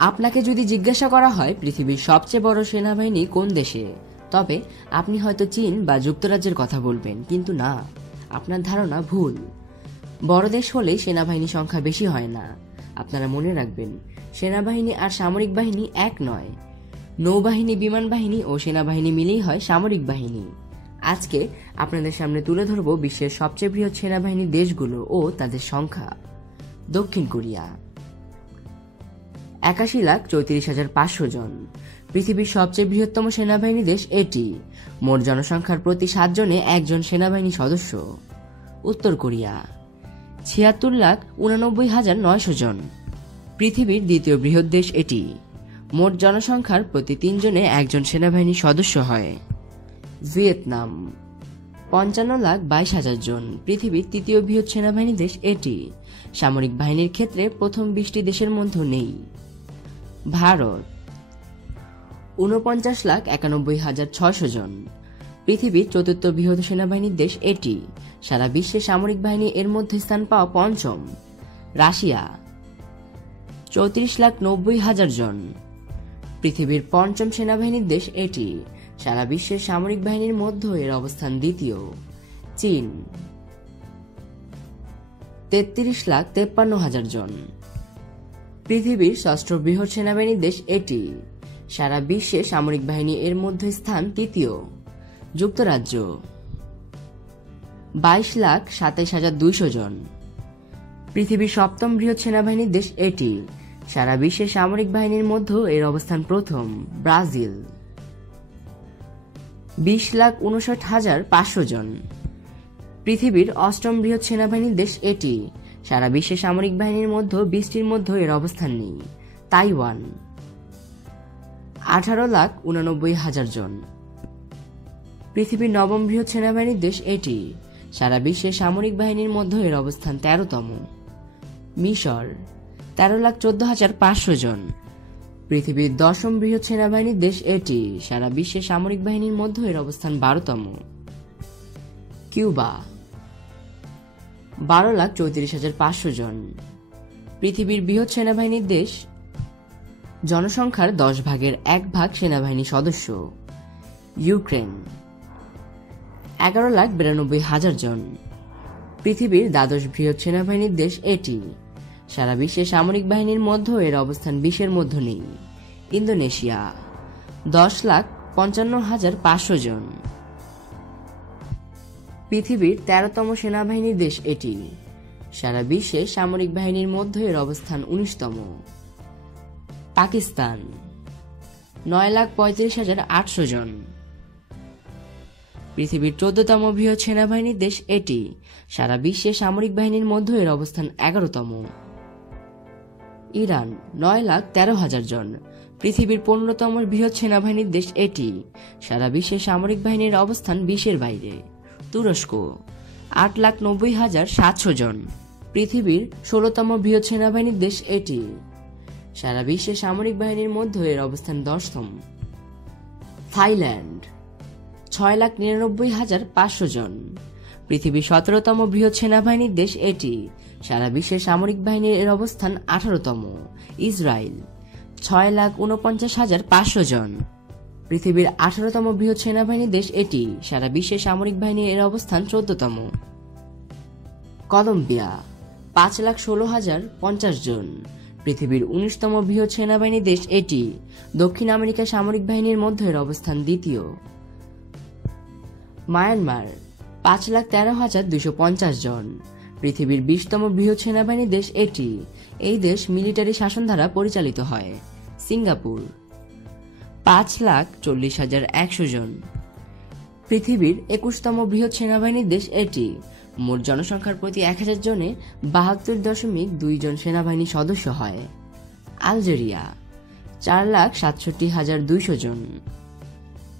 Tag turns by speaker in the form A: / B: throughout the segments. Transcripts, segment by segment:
A: আপনাকে যদি জিজ্ঞাসা করা হয় পৃথিবীর সবচেয়ে বড় সেনাবাহিনী কোন দেশে, তবে আপনি হয়তো চীন বা যুক্তরাজ্যের কথা বলবেন, কিন্তু না, আপনার ধারণা ভুল। বড় দেশ হলে সেনাবাহিনী সংখ্যা বেশি হয় না। আপনারা মনে রাখবেন, সেনাবাহিনী আর সামরিক বাহিনী এক নয়। নৌবাহিনী বিমান বাহিনী ও সেনাবাহিনী মিলেই হয় সামরিক বাহিনী। আজকে আপনাদের সামনে তুলে ধরব বিশ্বের সবচেয়ে বৃহৎ সেনাবাহিনী দেশগুলো ও তাদের সংখ্যা। দক্ষিণ কোরিয়া। একাশি লাখ চৌত্রিশ হাজার পাঁচশো জন। পৃথিবীর সবচেয়ে বৃহত্তম সেনাবাহিনী দেশ এটি। মোট জনসংখ্যার প্রতি সাতজনে একজন সেনাবাহিনী সদস্য। উত্তর কোরিয়া। ছিয়াত্তর লাখ উনানব্বই হাজার নয়শো জন। পৃথিবীর দ্বিতীয় বৃহৎ দেশ এটি। মোট জনসংখ্যার প্রতি তিনজনে একজন সেনাবাহিনী সদস্য হয়। ভিয়েতনাম। পঞ্চান্ন লাখ বাইশ হাজার জন। পৃথিবীর তৃতীয় বৃহৎ সেনাবাহিনী দেশ এটি। সামরিক বাহিনীর ক্ষেত্রে প্রথম বিশটি দেশের মধ্যে নেই। ভারত। উনপঞ্চাশ লাখ একানব্বই হাজার ছয়শো জন। পৃথিবীর চতুর্থ বৃহৎ সেনাবাহিনীর দেশ এটি। সারা বিশ্বে সামরিক বাহিনী এর মধ্যে স্থান পাওয়া পঞ্চম। রাশিয়া। চৌত্রিশ লাখ নব্বই হাজার জন। পৃথিবীর পঞ্চম সেনাবাহিনীর দেশ এটি। সারা বিশ্বের সামরিক বাহিনীর মধ্যে এর অবস্থান দ্বিতীয়। চীন। তেত্রিশ লাখ তেপ্পান্ন হাজার জন। পৃথিবীর ষষ্ঠ বৃহৎ সেনাবাহিনীর দেশ এটি। সারা বিশ্বে সামরিক বাহিনী এর মধ্যে স্থান তৃতীয়। যুক্তরাজ্য। বাইশ লাখ সাতাইশ হাজার দুইশো জন। পৃথিবীর সপ্তম বৃহৎ সেনাবাহিনীর দেশ এটি। সারা বিশ্বে সামরিক বাহিনীর মধ্যে এর অবস্থান প্রথম, ব্রাজিল। বিশ লাখ উনষাট হাজার পাঁচশো জন। পৃথিবীর অষ্টম বৃহৎ সেনাবাহিনীর দেশ এটি। সারা বিশ্বে সামরিক বাহিনীর মধ্যে বিশটির মধ্যে এর অবস্থান নেই। তাইওয়ান। আঠারো লাখ উনানব্বই হাজার জন। পৃথিবীর নবম বৃহৎ সেনাবাহিনীর দেশ এটি। সারা বিশ্বে সামরিক বাহিনীর মধ্যে এর অবস্থান তেরোতম। মিশর। তেরো লাখ চোদ্দ হাজার পাঁচশো জন। পৃথিবীর দশম বৃহৎ সেনাবাহিনীর দেশ এটি। সারা বিশ্বে সামরিক বাহিনীর মধ্যে এর অবস্থান বারোতম। কিউবা। বারো লাখ চৌত্রিশ হাজার পাঁচশো জন। পৃথিবীর বৃহৎ সেনাবাহিনীর দেশ, জনসংখ্যার দশ ভাগের এক ভাগ সেনাবাহিনী সদস্য, ইউক্রেন। এগারো লাখ বিরানব্বই হাজার জন। পৃথিবীর দ্বাদশ বৃহৎ সেনাবাহিনীর দেশ এটি। সারা বিশ্বে সামরিক বাহিনীর মধ্যে এর অবস্থান বিশের মধ্যে নেই। ইন্দোনেশিয়া, দশ লাখ পঞ্চান্ন হাজার পাঁচশো জন। পৃথিবীর তেরোতম সেনাবাহিনীর দেশ এটি। সারা বিশ্বে সামরিক বাহিনীর মধ্যে এর অবস্থান উনিশতম। পাকিস্তান। নয় লাখ পঁয়ত্রিশ হাজার আটশো জন। পৃথিবীর চোদ্দতম বৃহৎ সেনাবাহিনীর দেশ এটি। সারা বিশ্বে সামরিক বাহিনীর মধ্যে এর অবস্থান এগারোতম। ইরান, নয় লাখ তেরো হাজার জন। পৃথিবীর পনেরোতম বৃহৎ সেনাবাহিনীর দেশ এটি। সারা বিশ্বে সামরিক বাহিনীর অবস্থান বিশের বাইরে। তুরস্ক। আট লাখ নব্বই হাজার সাতশো জন। পৃথিবীর ষোলোতম বৃহৎ সেনাবাহিনীর দেশ এটি। সারা বিশ্বে সামরিক বাহিনীর মধ্যে এর অবস্থান দশতম। থাইল্যান্ড। ছয় লাখ নিরানব্বই হাজার পাঁচশো জন। পৃথিবীর সতেরোতম বৃহৎ সেনাবাহিনীর দেশ এটি। সারা বিশ্বের সামরিক বাহিনীর এর অবস্থান আঠারোতম। ইসরায়েল। ছয় লাখ উনপঞ্চাশ হাজার পাঁচশো জন। পৃথিবীর আঠারোতম বৃহৎ সেনাবাহিনী দেশ এটি। সারা বিশ্বের সামরিক বাহিনীর এর অবস্থান চোদ্দতম। কলম্বিয়া, পাঁচ লাখ ষোলো হাজার পঞ্চাশ জন। পৃথিবীর উনিশতম বৃহৎ সেনাবাহিনী দেশ এটি। দক্ষিণ আমেরিকা সামরিক বাহিনীর মধ্যে এর অবস্থান দ্বিতীয়। মায়ানমার, পাঁচ লাখ তেরো হাজার দুশো পঞ্চাশ জন। পৃথিবীর বিশতম বৃহৎ সেনাবাহিনী দেশ এটি। এই দেশ মিলিটারি শাসন দ্বারা পরিচালিত হয়। সিঙ্গাপুর পাঁচ লাখ চল্লিশ হাজার একশো জন। পৃথিবীর একুশতম বৃহৎ সেনাবাহিনীর দেশ এটি। মোট জনসংখ্যার প্রতি এক হাজার জনে বাহাত্তর দশমিক দুই জন সেনাবাহিনী সদস্য হয়। আলজেরিয়া, চার লাখ সাতষট্টি হাজার দুইশো জন।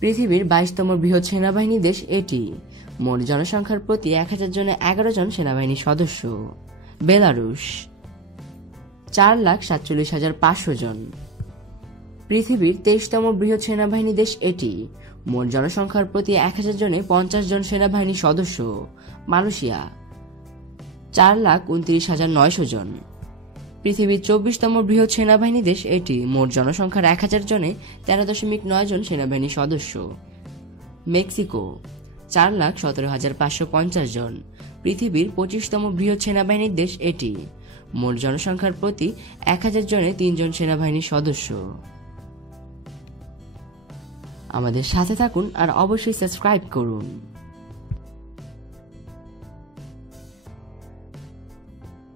A: পৃথিবীর বাইশতম বৃহৎ সেনাবাহিনী দেশ এটি। মোট জনসংখ্যার প্রতি এক হাজার জনে এগারো জন সেনাবাহিনী সদস্য। বেলারুশ, চার লাখ সাতচল্লিশ হাজার পাঁচশো জন। পৃথিবীর তেইশতম বৃহৎ সেনাবাহিনী দেশ এটি। মোট জনসংখ্যার প্রতি এক হাজার জনে পঞ্চাশ জন সেনাবাহিনী সদস্য। মালয়েশিয়া, চার লাখ উনত্রিশ হাজার নয়শো জন। পৃথিবীর চব্বিশতম বৃহৎ সেনাবাহিনী দেশ এটি। মোট জনসংখ্যার এক হাজার জনে তেরো দশমিক নয় জন সেনাবাহিনী সদস্য। মেক্সিকো, চার লাখ সতেরো হাজার পাঁচশো পঞ্চাশ জন। পৃথিবীর পঁচিশতম বৃহৎ সেনাবাহিনীর দেশ এটি। মোট জনসংখ্যার প্রতি এক হাজার জনে তিনজন সেনাবাহিনীর সদস্য। আমাদের সাথে থাকুন আর অবশ্যই সাবস্ক্রাইব করুন।